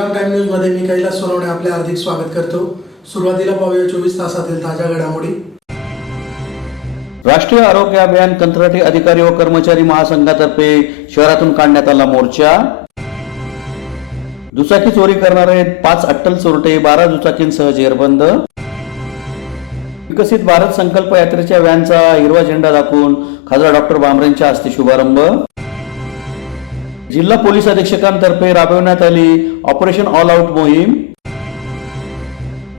Shriram time news मध्ये मी कैलास सोनवणे आपले हार्दिक स्वागत करतो। सुरुवातीला पाहूया 24 तासातील ताज्या घडामोडी। राष्ट्रीय आरोग्य अभियान कंत्राटी अधिकारी व कर्मचारी महासंघातर्फे शहरातून काढण्यात आला मोर्चा। दुचाकी चोरी करणारे 5 अट्टल चोरटे 12 दुचाकींसह जेरबंद। विकसित भारत संकल्प यात्रेच्या व्हॅनचा हिरवा झेंडा दाखवून खासदार डॉक्टर बांबरेंच्या हस्ते शुभारंभ। जिल्हा पोलीस अधीक्षकांतर्फे राबविण्यात आली ऑपरेशन ऑल आउट मोहीम।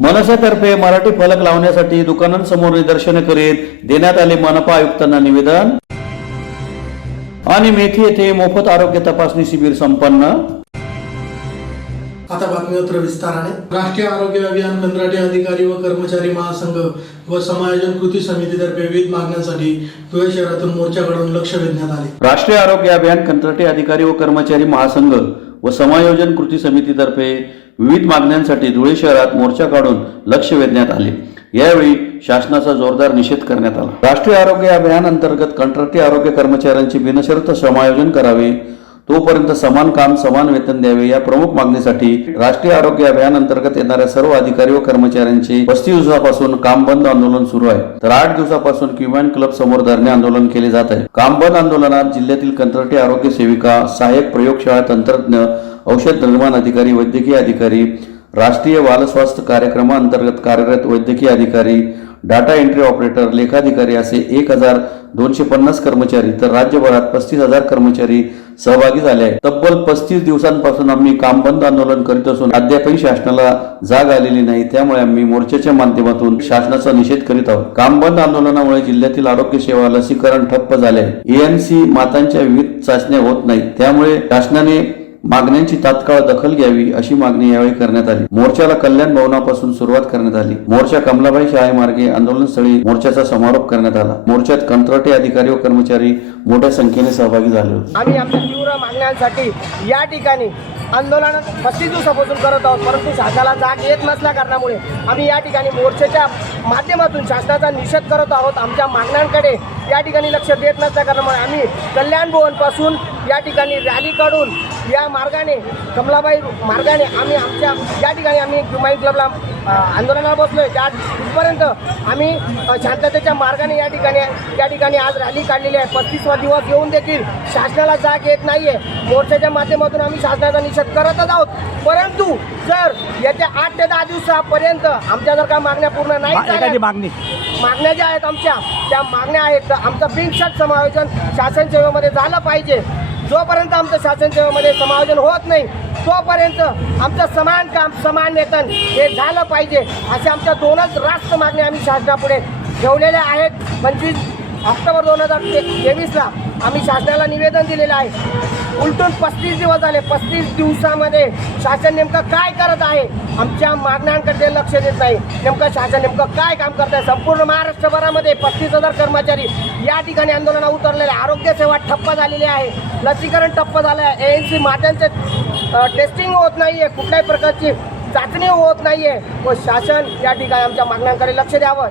मनसेतर्फे मराठी फलक लावण्यासाठी दुकानांसमोर निदर्शने करीत देण्यात आले मनपा आयुक्तांना निवेदन। आणि मेथी येथे मोफत आरोग्य तपासणी शिबिर संपन्न। आता बातमीपत्र विस्ताराने। राष्ट्रीय आरोग्य अभियान कंत्राटी अधिकारी व कर्मचारी महासंघ व समायोजन कृती समितीतर्फे विविध मागण्यांसाठी धुळे शहरातून मोर्चा काढून लक्ष वेधण्यात आले। राष्ट्रीय आरोग्य अभियान कंत्राटी अधिकारी व कर्मचारी महासंघ व समायोजन कृती समितीतर्फे विविध मागण्यांसाठी धुळे शहरात मोर्चा काढून लक्ष वेधण्यात आले। यावेळी शासनाचा जोरदार निषेध करण्यात आला। राष्ट्रीय आरोग्य अभियान अंतर्गत कंत्राटी आरोग्य कर्मचाऱ्यांचे बिनशर्त समायोजन करावे, तोपर्यंत समान काम समान वेतन द्यावे या प्रमुख मागणीसाठी राष्ट्रीय आरोग्य अभियान अंतर्गत येणाऱ्या सर्व अधिकारी व कर्मचाऱ्यांचे 35 दिवसापासून काम बंद आंदोलन सुरू आहे। तर 8 दिवसापासून क्युमॅन क्लब समोर धरणे आंदोलन केले जात आहे। काम बंद आंदोलनात जिल्ह्यातील कंत्राटी आरोग्य सेविका, सहाय्यक प्रयोगशाळा तंत्रज्ञ, औषध निर्माण अधिकारी, वैद्यकीय अधिकारी, राष्ट्रीय बाल स्वास्थ्य कार्यक्रमाअंतर्गत कार्यरत वैद्यकीय अधिकारी, डाटा एंट्री ऑपरेटर, लेखाधिकारी असे 1250 कर्मचारी तर राज्यभरात 35,000 कर्मचारी सहभागी झाले आहेत। तब्बल 35 दिवसांपासून आम्ही काम बंद आंदोलन करीत असून अद्यापही शासनाला जाग आलेली नाही। त्यामुळे आम्ही मोर्चाच्या माध्यमातून शासनाचा निषेध करीत आहोत। काम बंद आंदोलनामुळे जिल्ह्यातील आरोग्य सेवा, लसीकरण ठप्प झाले आहे। ANC मातांच्या विविध चाचण्या होत नाहीत। त्यामुळे शासनाने मागण्यांची तात्काळ दखल घ्यावी अशी मागणी यावेळी करण्यात आली। मोर्चाला कल्याण भवनापासून सुरुवात करण्यात आली। मोर्चा कमलाबाई शाळेमार्गे आंदोलनस्थळी मोर्चाचा समारोप करण्यात आला। मोर्चात कंत्राटी अधिकारी व कर्मचारी मोठ्या संख्येने सहभागी झाले होते। आम्ही आमच्या तीव्र मागण्यांसाठी या ठिकाणी आंदोलन 35 दिवसापासून करत आहोत, परंतु शासनाला जाग येत नसल्या कारणामुळे आम्ही या ठिकाणी मोर्चाच्या माध्यमातून शासनाचा निषेध करत आहोत। आमच्या मागण्यांकडे या ठिकाणी लक्ष देत नसल्या कारणामुळे आम्ही कल्याण भवनपासून या ठिकाणी रॅली काढून या मार्गाने कमलाबाई मार्गाने आम्ही आमच्या या ठिकाणी आम्ही क्युमाइन क्लबला आंदोलनाला बसलोय। तिथपर्यंत आम्ही शांततेच्या मार्गाने या ठिकाणी आज रॅली काढलेली आहे। 35वा दिवस येऊन देखील शासनाला जाग येत नाहीये। मोर्चाच्या माध्यमातून आम्ही शासनाचा निषेध करतच आहोत, परंतु जर येत्या 8 ते 10 दिवसापर्यंत आमच्या जर का मागण्या पूर्ण नाही झाल्या, मागण्या ज्या आहेत आमच्या त्या मागण्या आहेत तर आमचं बिनशर्त समायोजन शासन सेवेमध्ये झालं पाहिजे। जोपर्यंत आमचं शासन सेवेमध्ये समायोजन होत नाही तोपर्यंत आमचं समान काम समान वेतन हे झालं पाहिजे। अशा आमच्या 2च रास्त मागण्या आम्ही शासनापुढे ठेवलेल्या आहेत। 25 ऑक्टोबर 2023ला आम्ही शासनाला निवेदन दिलेलं आहे। उलटून 35 दिवस झाले। 35 दिवसामध्ये शासन नेमकं काय करत आहे? आमच्या मागण्यांकडे लक्ष देत नाही। नेमकं शासन नेमकं काय काम करत आहे? संपूर्ण महाराष्ट्रभरामध्ये 35,000 कर्मचारी या ठिकाणी आंदोलनात उतरलेले। आरोग्य सेवा ठप्प झालेली आहे, लसीकरण ठप्प झालं आहे, ANC मात्यांचे टेस्टिंग होत नाही आहे, कुठल्याही प्रकारची चाचणी होत नाही आहे व शासन या ठिकाणी आमच्या मागण्यांकडे लक्ष द्यावं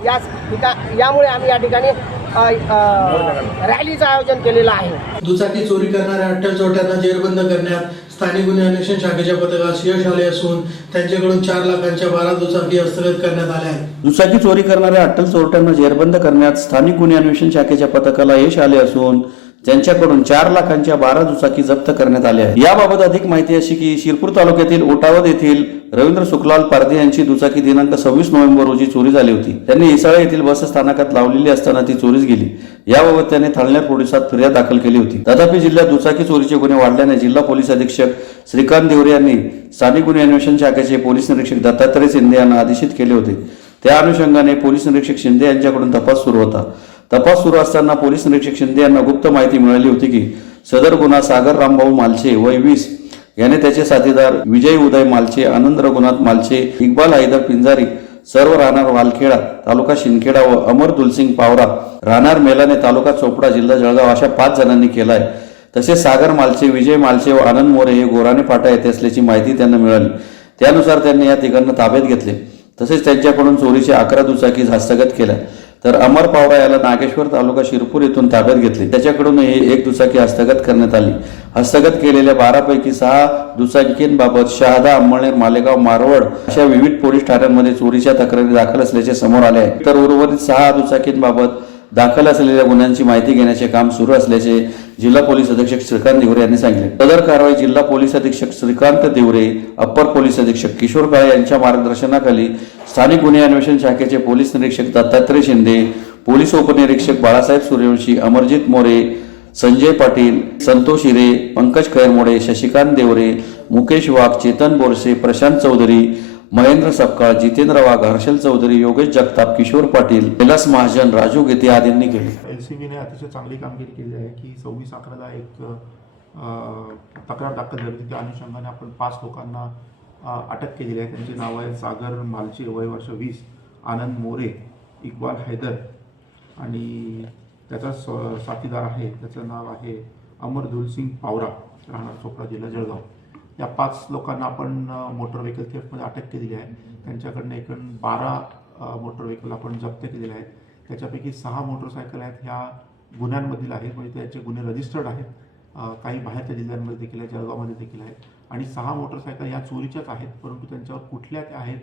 यामुळे आम्ही या ठिकाणी रॅलीचं आयोजन केलेलं आहे। दुचाकी चोरी करणाऱ्या अट्टल चोरट्यांना जेरबंद करण्यात स्थानिक गुन्हे अन्वेषण शाखेच्या पथकास यश आले असून त्यांच्याकडून 4 लाखांच्या 12 दुचाकी हस्तगत करण्यात आल्या आहेत। दुचाकी चोरी करणाऱ्या अट्टल चोरट्यांना जेरबंद करण्यात स्थानिक गुन्हे अन्वेषण शाखेच्या पथकाला यश आले असून त्यांच्याकडून 4 लाखांच्या 12 दुचाकी जप्त करण्यात आल्या आहेत। याबाबत अधिक माहिती अशी की शिरपूर तालुक्यातील ओटावद येथील रवींद्र सुखलाल पारधी यांची दुचाकी दिनांक 26 नोव्हेंबर रोजी चोरी झाली होती। त्यांनी हिसाळे येथील बस स्थानकात लावलेली असताना ती चोरीस गेली। याबाबत त्याने थाळनेर पोलिसात फिर्याद दाखल केली होती। तथापि जिल्ह्यात दुचाकी चोरीचे गुन्हे वाढल्याने जिल्हा पोलीस अधीक्षक श्रीकांत देवरे यांनी स्थानिक गुन्हे अन्वेषण शाखेचे पोलीस निरीक्षक दत्तात्रय शिंदे यांना आदेशित केले होते। त्या अनुषंगाने पोलीस निरीक्षक शिंदे यांच्याकडून तपास सुरू होता। तपास सुरू असताना पोलीस निरीक्षक शिंदे यांना गुप्त माहिती मिळाली होती की सदर गुन्हा सागर रामभाऊ मालचे वय 20 याने त्याचे साथीदार विजय उदय मालचे, आनंद रघुनाथ मालचे, इक्बाल हैदर पिंजारी सर्व राहणार वालखेडा तालुका शिंदखेडा व अमर दुलसिंग पावरा राहणार मेलाने तालुका चोपडा जिल्हा जळगाव अशा 5 जणांनी केला आहे। तसेच सागर मालचे, विजय मालचे व आनंद मोरे हे गोराणे फाटा येथे असल्याची माहिती त्यांना मिळाली। त्यानुसार त्यांनी या तिघांना ताब्यात घेतले। तसेच त्यांच्याकडून चोरीच्या 11 दुचाकी हस्तगत केल्या। तर अमर पावरा याला नागेश्वर तालुका शिरपूर येथून ताब्यात घेतले. त्याच्याकडूनही एक दुचाकी हस्तगत करण्यात आली. हस्तगत केलेल्या 12 पैकी 6 दुचाकींबाबत शहादा, अंमळनेर, मालेगाव, मारवड अशा विविध पोलीस ठाण्यांमध्ये चोरीच्या तक्रारी दाखल असल्याचे समोर आले आहे. तर उर्वरित 6 दुचाकींबाबत दाखल असलेल्या गुन्ह्यांची माहिती घेण्याचे काम सुरू असल्याचे जिल्हा पोलीस अधीक्षक श्रीकांत दिवरे यांनी सांगितले. सदर कारवाई जिल्हा पोलीस अधीक्षक श्रीकांत दिवरे, अप्पर पोलीस अधीक्षक किशोर काळे यांच्या मार्गदर्शनाखाली स्थानिक गुन्हे अन्वेषण शाखेचे पोलीस निरीक्षक दत्तात्रय शिंदे, पोलीस उपनिरीक्षक बाळासाहेब सूर्यवंशी, अमरजित मोरे, संजय पाटील, संतोष हिरे, पंकज खैरमोडे, शशिकांत देवरे, मुकेश वाघ, चेतन बोरसे, प्रशांत चौधरी, महेंद्र सपकाळ, जितेंद्र वाघ, हर्षल चौधरी, योगेश जगताप, किशोर पाटील, कैलास महाजन, राजू गेते आदींनी केली. LCBने अतिशय चांगली कामगिरी केली आहे की 26/11ला एक तक्रार दाखल झाली होती. त्या अनुषंगाने आपण 5 लोकांना अटक केलेली आहे. त्यांची नावं आहेत सागर मालची, वय वर्ष 20, आनंद मोरे, इक्बाल हैदर आणि त्याचा साथीदार आहे त्याचं नाव आहे अमर धुलसिंग पावरा, राहणार चोपडा, जिल्हा जळगाव. या 5 लोकांना आपण मोटर व्हेकल थेफ्टमध्ये अटक केलेली आहे. त्यांच्याकडनं एकूण 12 मोटर व्हेकल आपण जप्त केलेले आहेत. त्याच्यापैकी 6 मोटरसायकल आहेत ह्या गुन्ह्यांमधील आहेत, म्हणजे त्याचे गुन्हे रजिस्टर्ड आहेत. काही बाहेरच्या जिल्ह्यांमध्ये देखील आहेत, जळगावमध्ये देखील आहेत. आणि 6 मोटरसायकल ह्या चोरीच्याच आहेत, परंतु त्यांच्यावर कुठल्या त्या आहेत,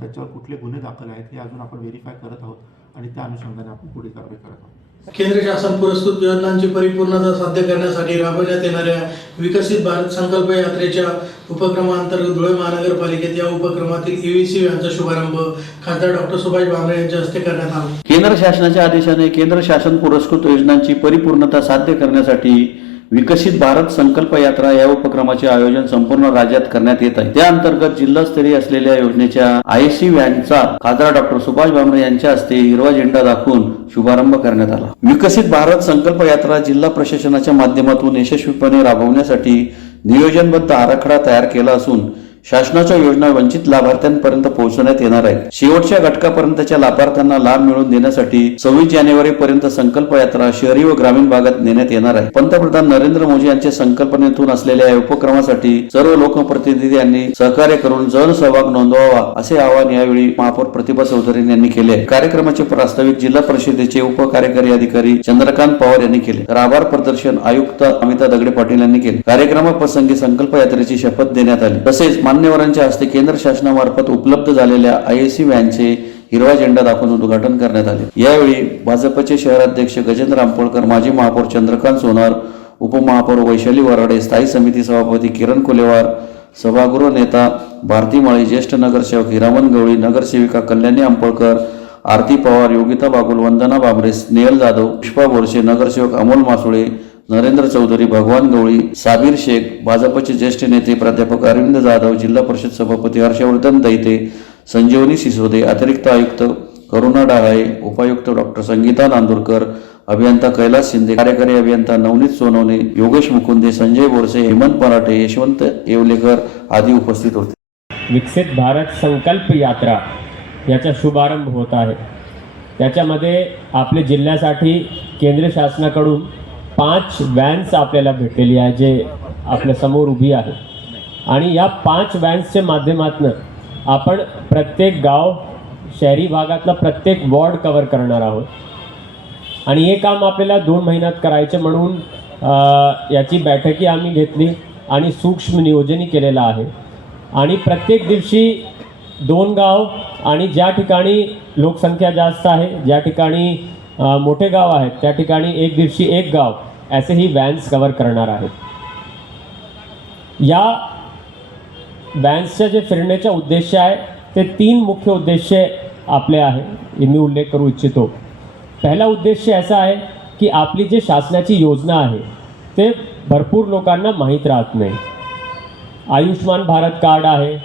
त्याच्यावर कुठले गुन्हे दाखल आहेत हे अजून आपण व्हेरीफाय करत आहोत आणि त्या अनुषंगाने आपण पुढील कारवाई करत आहोत. केंद्र शासन पुरस्कृत योजनांची परिपूर्णता साध्य करण्यासाठी राबवण्यात येणाऱ्या विकसित भारत संकल्प यात्रेच्या उपक्रमांतर्गत धुळे महानगरपालिकेत या उपक्रमातील EVC व्हॅनचा शुभारंभ खासदार डॉक्टर सुभाष भामरे यांच्या हस्ते करण्यात आला. केंद्र शासनाच्या आदेशाने केंद्र शासन पुरस्कृत योजनांची परिपूर्णता साध्य करण्यासाठी विकसित भारत संकल्प यात्रा या उपक्रमाचे आयोजन संपूर्ण राज्यात करण्यात येत आहे. त्या अंतर्गत जिल्हास्तरीय असलेल्या योजनेच्या IC व्हॅनचा खासदार डॉक्टर सुभाष भामरे यांच्या हस्ते हिरवा झेंडा दाखवून शुभारंभ करण्यात आला. विकसित भारत संकल्प यात्रा जिल्हा प्रशासनाच्या माध्यमातून यशस्वीपणे राबवण्यासाठी नियोजनबद्ध आराखडा तयार केला असून शासनाच्या योजना वंचित लाभार्थ्यांपर्यंत पोहोचवण्यात येणार आहेत. शेवटच्या घटकापर्यंतच्या लाभार्थ्यांना लाभ मिळवून देण्यासाठी 26 जानेवारी पर्यंत संकल्प यात्रा शहरी व ग्रामीण भागात नेण्यात येणार आहे. पंतप्रधान नरेंद्र मोदी यांच्या संकल्पनेतून असलेल्या या उपक्रमासाठी सर्व लोकप्रतिनिधी यांनी सहकार्य करून जनसहभाग नोंदवावा असे आवाहन यावेळी महापौर प्रतिभा चौधरी यांनी केले. कार्यक्रमाचे प्रास्ताविक जिल्हा परिषदेचे उपकार्यकारी अधिकारी चंद्रकांत पवार यांनी केले, तर आभार प्रदर्शन आयुक्त अमिता दगडे पाटील यांनी केले. कार्यक्रमाप्रसंगी संकल्प यात्रेची शपथ देण्यात आली. तसेच मान्यवरांच्या हस्ते केंद्र शासनामार्फत उपलब्ध झालेल्या IC व्हॅनचे हिरवा झेंडा दाखवून उद्घाटन करण्यात आले. यावेळी भाजपचे शहराध्यक्ष गजेंद्र आंपोळकर, माजी महापौर चंद्रकांत सोनार, उपमहापौर वैशाली वराडे, स्थायी समिती सभापती किरण कोलेवार, सभागृह नेता भारती माळी, ज्येष्ठ नगरसेवक हिरामन गवळी, नगरसेविका कल्याणी आंपोळकर, आरती पवार, योगिता बागुल, वंदना बाबरे, स्नेहल जाधव, पुष्पा बोरसे, नगरसेवक अमोल मासुळे, नरेंद्र चौधरी, भगवान गवळी, साबीर शेख, भाजपचे ज्येष्ठ नेते प्राध्यापक अरविंद जाधव, जिल्हा परिषद सभापती हर्षवर्धन दैते, संजीवनी सिसोदे, अतिरिक्त आयुक्त करुणा डाहाळे, उपायुक्त डॉक्टर संगीता नांदुरकर, अभियंता कैलास शिंदे, कार्यकारी अभियंता नवनीत सोनवणे, योगेश मुकुंदे, संजय बोरसे, हेमंत पराठे, यशवंत येवलेकर आदी उपस्थित होते. विकसित भारत संकल्प यात्रा याचा शुभारंभ होत आहे. त्याच्यामध्ये आपल्या जिल्ह्यासाठी केंद्र शासनाकडून 5 व्हॅन्स आपल्याला भेटलेली आहे, जे आपल्या समोर उभी आहे. आणि या 5 व्हॅन्सच्या माध्यमातून आपण प्रत्येक गाव, शहरी भागातला प्रत्येक वॉर्ड कव्हर करणार आहोत. आणि हे काम आपल्याला 2 महिन्यात करायचं म्हणून याची बैठकी आम्ही घेतली आणि सूक्ष्म नियोजनही केलेलं आहे. आणि प्रत्येक दिवशी 2 गाव आणि ज्या ठिकाणी लोकसंख्या जास्त आहे, ज्या ठिकाणी मोठे गाव आहेत, त्या ठिकाणी एक दिवशी 1 गाव असे ही व्हॅन्स कव्हर करणार आहेत. या व्हॅन्सच्या जे फिरण्याचा उद्देश आहे ते 3 मुख्य उद्देश आपले आहे, हे मी उल्लेख करू इच्छितो. पहिला उद्देश असा आहे की आपली जे शासनाची योजना आहे ते भरपूर लोकांना माहीत राहत नाही. आयुष्मान भारत कार्ड आहे,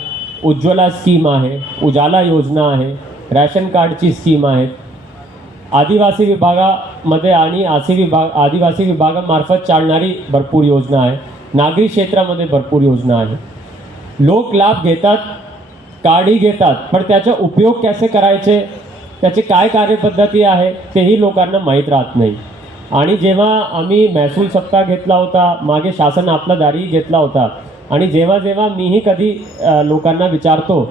उज्ज्वला स्कीम आहे, उजाला योजना आहे, रॅशन कार्डची स्कीम आहेत. आदिवासी विभागामध्ये आणि आदिवासी विभागामार्फत चालणारी भरपूर योजना आहे. नागरी क्षेत्रामध्ये भरपूर योजना आहे. लोक लाभ घेतात, कार्डही घेतात, पण त्याचा उपयोग कसे करायचे, त्याची काय कार्यपद्धती आहे तेही लोकांना माहीत राहत नाही. आणि जेव्हा आम्ही महसूल सप्ताह घेतला होता, मागे शासन आपला दारी घेतला होता, आणि जेव्हा जेव्हा मीही कधी लोकांना विचारतो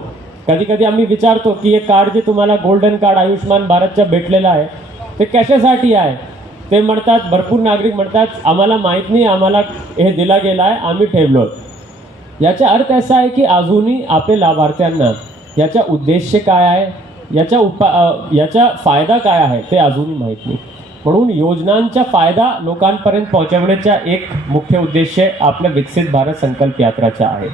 कधी कधी आम्ही विचारतो की हे कार्ड जे तुम्हाला गोल्डन कार्ड आयुष्यमान भारतचं भेटलेलं आहे ते कशासाठी आहे. ते म्हणतात, भरपूर नागरिक म्हणतात आम्हाला माहीत नाही, आम्हाला हे दिला गेला आहे, आम्ही ठेवलो. याचा अर्थ असा आहे की अजूनही आपल्या लाभार्थ्यांना याचा उद्देश काय आहे, याचा फायदा काय आहे ते अजूनही माहीत नाही. म्हणून योजनांचा फायदा लोकांपर्यंत पोहोचवण्याचा एक मुख्य उद्देश आपल्या विकसित भारत संकल्प यात्राचा आहे.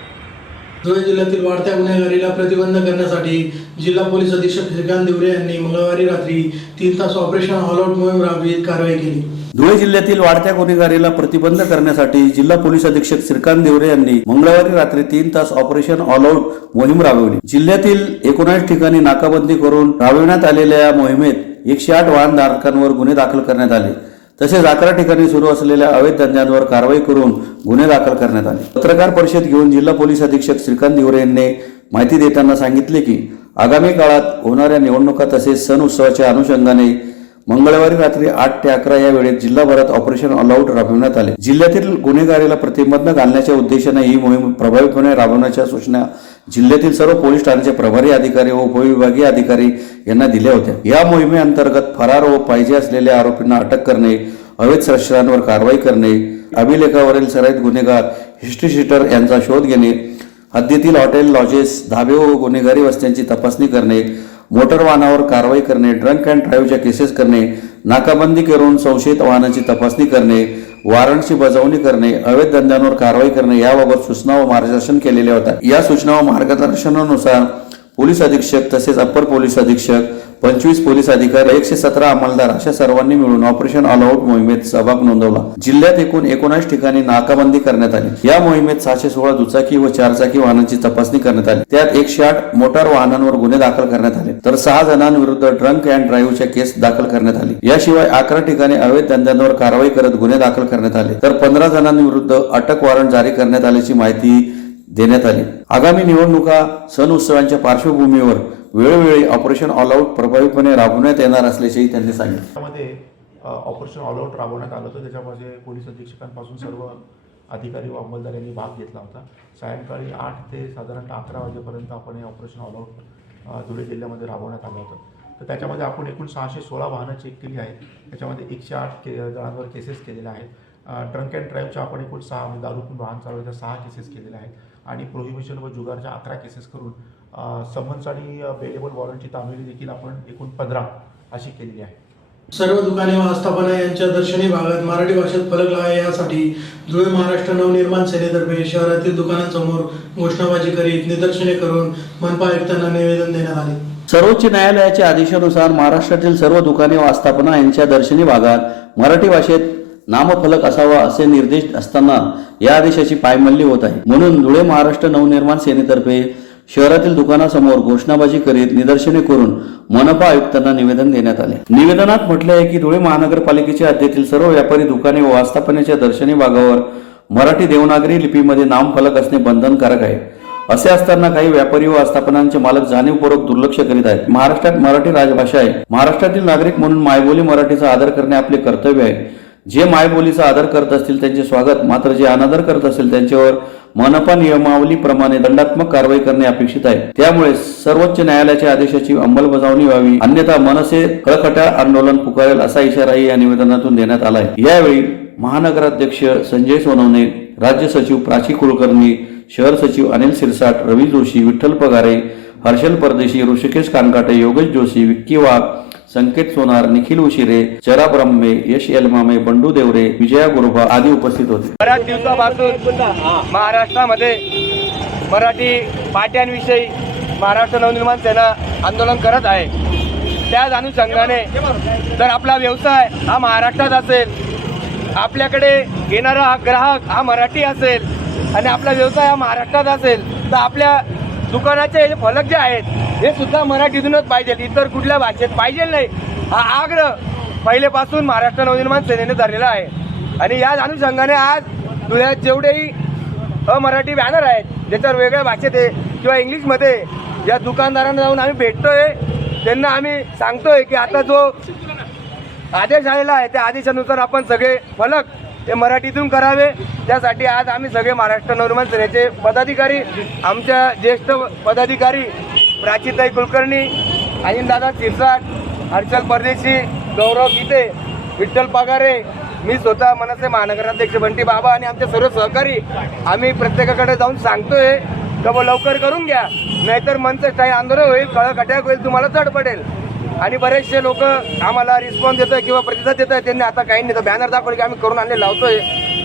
धुळे जिल्ह्यातील वाढत्या गुन्हेगारीला प्रतिबंध करण्यासाठी जिल्हा पोलीस अधीक्षक श्रीकांत दिवरे यांनी मंगळवारी रात्री 3 तास ऑपरेशन ऑल आउट मोहीम राबवित कारवाई केली. धुळे जिल्ह्यातील वाढत्या गुन्हेगारीला प्रतिबंध करण्यासाठी जिल्हा पोलीस अधीक्षक श्रीकांत दिवरे यांनी मंगळवारी रात्री 3 तास ऑपरेशन ऑल आउट मोहीम राबवली. जिल्ह्यातील 19 ठिकाणी नाकाबंदी करून राबविण्यात आलेल्या या मोहिमेत 108 वाहनधारकांवर गुन्हे दाखल करण्यात आले. तसेच 11 ठिकाणी सुरू असलेल्या अवैध धंद्यांवर कारवाई करून गुन्हे दाखल करण्यात आले. पत्रकार परिषद घेऊन जिल्हा पोलीस अधीक्षक श्रीकांत दिवरे यांनी माहिती देताना सांगितले की आगामी काळात होणाऱ्या निवडणुका तसेच सण उत्सवाच्या अनुषंगाने मंगळवारी रात्री 8 ते 11 या वेळेत जिल्हाभरात ऑपरेशन ऑल आउट राबविण्यात आले. जिल्ह्यातील गुन्हेगारीला प्रतिबंध घालण्याच्या उद्देशाने ही मोहीम प्रभावीपणे राबवण्याच्या सूचना जिल्ह्यातील सर्व पोलीस ठाण्याचे प्रभारी अधिकारी व उपविभागीय अधिकारी यांना दिल्या होत्या. या मोहिमेअंतर्गत फरार व पाहिजे असलेल्या आरोपींना अटक करणे, अवैध शस्त्रांवर कारवाई करणे, अभिलेखावरील सराईत गुन्हेगार, हिस्ट्री शीटर यांचा शोध घेणे, हद्दीतील हॉटेल, लॉजेस, धाबे व गुन्हेगारी वस्त्यांची तपासणी करणे, मोटर वाहनावर कारवाई करणे, ड्रंक अँड ड्राईव्हच्या केसेस करणे, नाकाबंदी करून संशयित वाहनाची तपासणी करणे, वॉरंटची बजावणी करणे, अवैध धंद्यांवर कारवाई करणे याबाबत सूचना व मार्गदर्शन केलेले होते. या सूचना व मार्गदर्शनानुसार पोलीस अधीक्षक तसेच अप्पर पोलीस अधीक्षक, 25 पोलीस अधिकारी, 117 अंमलदार अशा सर्वांनी मिळून ऑपरेशन ऑल आउट मोहिमेत सहभाग नोंदवला. जिल्ह्यात एकूण 19 ठिकाणी नाकाबंदी करण्यात आली. या मोहिमेत 616 दुचाकी व 4 चाकी वाहनांची तपासणी करण्यात आली. त्यात 108 मोटार वाहनांवर गुन्हे दाखल करण्यात आले, तर 6 जणांविरुद्ध ड्रंक अँड ड्राईव्हच्या केस दाखल करण्यात आली. याशिवाय 11 ठिकाणी अवैध धंद्यांवर कारवाई करत गुन्हे दाखल करण्यात आले, तर 15 जणांविरुद्ध अटक वॉरंट जारी करण्यात आल्याची माहिती देण्यात आली. आगामी निवडणुका सण उत्सवांच्या पार्श्वभूमीवर वेळोवेळी ऑपरेशन ऑल आउट प्रभावीपणे राबवण्यात येणार असल्याचेही त्यांनी सांगितले. त्यामध्ये ऑपरेशन ऑल आउट राबवण्यात आलं होतं. त्याच्यामध्ये पोलीस अधीक्षकांपासून सर्व अधिकारी व अंमलदार यांनी भाग घेतला होता. सायंकाळी 8 ते साधारणतः 11 वाजेपर्यंत आपण हे ऑपरेशन ऑल आउट धुळे जिल्ह्यामध्ये राबवण्यात आलं होतं. तर त्याच्यामध्ये आपण एकूण 616 वाहनं चेक केली आहेत. त्याच्यामध्ये 108 जणांवर केसेस केलेल्या आहेत. ड्रंक अँड ड्राईव्हच्या आपण एकूण 6 म्हणजे दारू पिऊन वाहन चालवण्याच्या 6 केसेस केलेल्या आहेत आणि प्रोहिबिशन व जुगारच्या 11 केसेस करून समन्स आणि बेलेबल वॉरंटची तामिली देखील आपण एकूण 15 अशी केलेली आहे. सर्व दुकाने व आस्थापना यांच्या दर्शनी भागात मराठी भाषेत फलक लावा यासाठी धुळे महाराष्ट्र नवनिर्माण सेनेतर्फे शहरातील दुकानांसमोर घोषणाबाजी करीत निदर्शने करून मनपा आयुक्तांना निवेदन देण्यात आले. सर्वोच्च न्यायालयाच्या आदेशानुसार महाराष्ट्रातील सर्व दुकाने व आस्थापना यांच्या दर्शनी भागात मराठी भाषेत नामफलक असावा असे निर्देश असताना या आदेशाची पायमल्ली होत आहे. म्हणून धुळे महाराष्ट्र नवनिर्माण सेनेतर्फे शहरातील दुकानासमोर घोषणाबाजी करीत निदर्शने करून मनपा आयुक्तांना निवेदन देण्यात आले. निवेदनात म्हटले आहे की धुळे महानगरपालिकेच्या हद्दीतील सर्व व्यापारी दुकाने व आस्थापनेच्या दर्शनी भागावर मराठी देवनागरी लिपीमध्ये नामफलक असणे बंधनकारक आहे. असे असताना काही व्यापारी व आस्थापनांचे मालक जाणीवपूर्वक दुर्लक्ष करीत आहेत. महाराष्ट्रात मराठी राजभाषा आहे. महाराष्ट्रातील नागरिक म्हणून मायबोली मराठीचा आदर करणे आपले कर्तव्य आहे. जे मायबोलीचा आदर करत असतील त्यांचे स्वागत, मात्र जे अनादर करत असतील त्यांच्यावर मनपा नियमावलीप्रमाणे दंडात्मक कारवाई करणे अपेक्षित आहे. त्यामुळे सर्वोच्च न्यायालयाच्या आदेशाची अंमलबजावणी व्हावी, अन्यथा मनसे कळकटा आंदोलन पुकारेल असा इशाराही या निवेदनातून देण्यात आला आहे. यावेळी महानगराध्यक्ष संजय सोनवणे, राज्य सचिव प्राची कुलकर्णी, शहर सचिव अनिल सिरसाट, रवी जोशी, विठ्ठल पगारे, हर्षल परदेशी, ऋषिकेश कानकाटे, योगेश जोशी, विक्की वाघ, संकेत सोनार, निखिल उशिरे, चरा ब्रह्मे, यश यलमामे, बंडू देवरे, विजया गुरुबा आदी उपस्थित होते. बऱ्याच दिवसापासून महाराष्ट्रामध्ये मराठी पाट्यांविषयी महाराष्ट्र नवनिर्माण सेना आंदोलन करत आहे. त्याच अनुषंगाने जर आपला व्यवसाय हा महाराष्ट्रात असेल, आपल्याकडे येणारा हा ग्राहक हा मराठी असेल आणि आपला व्यवसाय हा महाराष्ट्रात असेल तर आपल्या दुकानाचे जे फलक जे आहेत हे सुद्धा मराठीतूनच पाहिजेत, इतर कुठल्या भाषेत पाहिजे नाही. हा आग्रह पहिलेपासून महाराष्ट्र नवनिर्माण सेनेने धरलेला आहे आणि याच अनुषंगाने आज धुळ्यात जेवढेही अमराठी बॅनर आहेत ज्याच्यावर वेगळ्या भाषेत आहे किंवा इंग्लिशमध्ये या दुकानदारांना जाऊन आम्ही भेटतोय, त्यांना आम्ही सांगतोय की आता जो आदेश आलेला आहे त्या आदेशानुसार आपण सगळे फलक हे मराठीतून करावे. त्यासाठी आज आम्ही सगळे महाराष्ट्र नवनिर्माण सेनेचे पदाधिकारी, आमच्या ज्येष्ठ पदाधिकारी प्राचीताई कुलकर्णी, अहिंदादा शिरसाट, हर्षल परदेशी, गौरव गीते, विठ्ठल पगारे, मी स्वतः मनसे महानगराध्यक्ष बंटी बाबा आणि आमचे सर्व सहकारी आम्ही प्रत्येकाकडे जाऊन सांगतोय का बुवा लवकर करून घ्या, नाहीतर मनसे स्टाईल आंदोलन होईल, कळकट्याक होईल, तुम्हाला चढ पडेल. आणि बरेचसे लोक आम्हाला रिस्पॉन्स देत आहे किंवा प्रतिसाद देत आहे. त्यांनी आता काही नाही तर बॅनर दाखवले की आम्ही करून आणले लावतोय.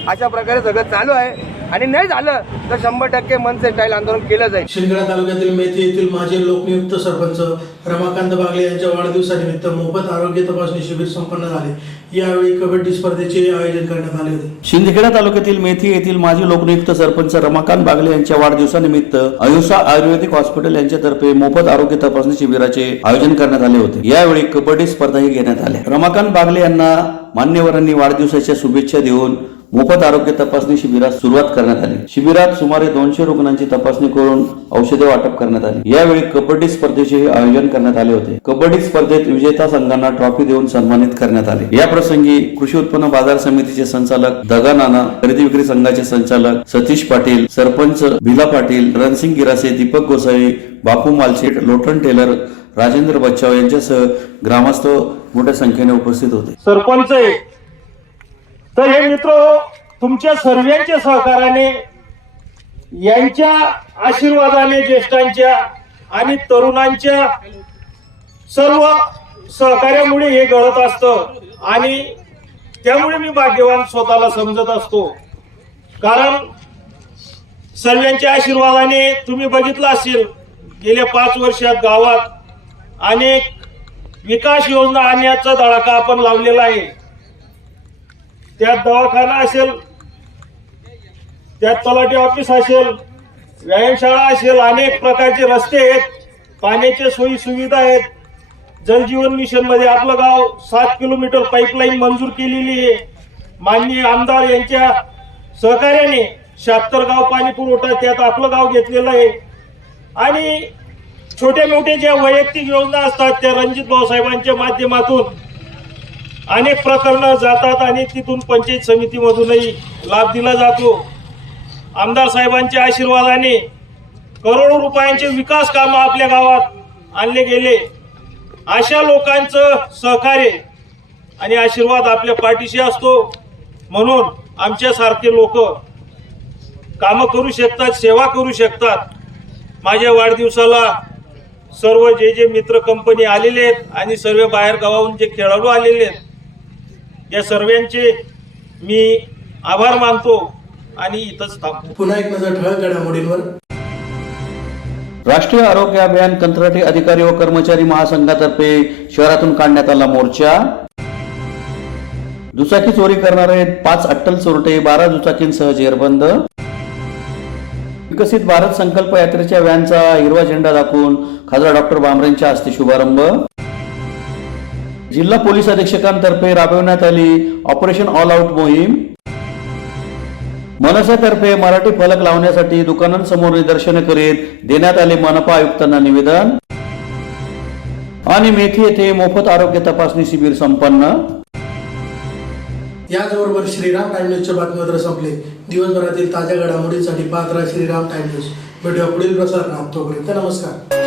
अशा प्रकारे सगळं चालू आहे आणि नाही झालं तर 100% मनसे स्टाईल आंदोलन केलं जाईल. शिंदखेडा तालुक्यातील मेथी येथील माजी लोकनियुक्त सरपंच रमाकांत बागले यांच्या वाढदिवसानिमित्त मोफत आरोग्य तपासणी शिबिर संपन्न झाले. यावेळी कबड्डी स्पर्धेचे आयोजन करण्यात आले होते. शिंदखेडा तालुक्यातील मेथी येथील माजी लोकनियुक्त सरपंच रमाकांत बागले यांच्या वाढदिवसानिमित्त आयुषा आयुर्वेदिक हॉस्पिटल यांच्यातर्फे मोफत आरोग्य तपासणी शिबिराचे आयोजन करण्यात आले होते. यावेळी कबड्डी स्पर्धाही घेण्यात आल्या. रमाकांत बागले यांना मान्यवरांनी वाढदिवसाच्या शुभेच्छा देऊन मोफत आरोग्य तपासणी शिबिरास सुरुवात करण्यात आली. शिबिरात सुमारे 200 रुग्णांची तपासणी करून औषधे वाटप करण्यात आली. यावेळी कबड्डी स्पर्धेचेही आयोजन करण्यात आले होते. कबड्डी स्पर्धेत विजेता संघांना ट्रॉफी देऊन सन्मानित करण्यात आले. या प्रसंगी कृषी उत्पन्न बाजार समितीचे संचालक दगा नाना, खरेदी विक्री संघाचे संचालक सतीश पाटील, सरपंच भिला पाटील, रणसिंग गिरासे, दीपक गोसाई, बापू मालशेट, लोटन टेलर, राजेंद्र बच्चाव यांच्यासह ग्रामस्थ मोठ्या संख्येने उपस्थित होते. सरपंच आहे तर हे मित्र तुमच्या सर्वांच्या सहकार्याने, यांच्या आशीर्वादाने, ज्येष्ठांच्या आणि तरुणांच्या सर्व सहकार्यामुळे हे घडत असतं आणि त्यामुळे मी भाग्यवान स्वतःला समजत असतो. कारण सर्वांच्या आशीर्वादाने तुम्ही बघितलं असेल गेल्या 5 वर्षात गावात अनेक विकास योजना आणण्याचा धडाका आपण लावलेला आहे. त्यात दवाखाना असेल, त्यात तलाठी ऑफिस असेल, व्यायामशाळा असेल, अनेक प्रकारचे रस्ते आहेत, पाण्याच्या सोयी सुविधा आहेत. जलजीवन मिशन मध्ये आपलं गाव 7 किलोमीटर पाईपलाईन मंजूर केलेली आहे. माननीय आमदार यांच्या सहकार्याने 76 गाव पाणी पुरवठा त्यात आपलं गाव घेतलेलं आहे. आणि छोटे मोठे ज्या वैयक्तिक योजना असतात त्या रणजित भाऊसाहेबांच्या माध्यमातून अनेक प्रकरणं जातात आणि तिथून पंचायत समितीमधूनही लाभ दिला जातो. आमदार साहेबांच्या आशीर्वादाने करोडो रुपयांचे विकास कामं आपल्या गावात आणले गेले. अशा लोकांचं सहकार्य आणि आशीर्वाद आपल्या पाठीशी असतो. म्हणून आमच्यासारखे लोक कामं करू शकतात, सेवा करू शकतात. माझ्या वाढदिवसाला सर्व जे मित्र कंपनी आलेले आहेत आणि सर्व बाहेर गावाहून जे खेळाडू आलेले आहेत या सर्वांचे मी आभार मानतो आणि इथंच थांबतो. पुन्हा एक नजर ठळक घडामोडींवर. राष्ट्रीय आरोग्य अभियान कंत्राटी अधिकारी व कर्मचारी महासंघातर्फे शहरातून काढण्यात आला मोर्चा. दुचाकी चोरी करणारे 5 अट्टल चोरटे, 12 दुचाकींसह जेरबंद. विकसित भारत संकल्प यात्रेच्या व्हॅनचा हिरवा झेंडा दाखवून खासदार डॉक्टर बांबरेंच्या हस्ते शुभारंभ. जिल्हा पोलीस अधीक्षकांतर्फे राबविण्यात आली ऑपरेशन ऑल आउट मोहीम. मनसेतर्फे मराठी फलक लावण्यासाठी दुकानांसमोर निदर्शने करीत देण्यात आले मनपा आयुक्तांना निवेदन. आणि मेथी येथे मोफत आरोग्य तपासणी शिबिर संपन्न. याचबरोबर श्रीराम टाइम न्यूजच्या बातमीपत्र संपले. दिवसभरातील ताज्या घडामोडींसाठी पाहत राहा श्रीराम टाइम न्यूज. भेटूया पुढील प्रसारणात. तोपर्यंत नमस्कार.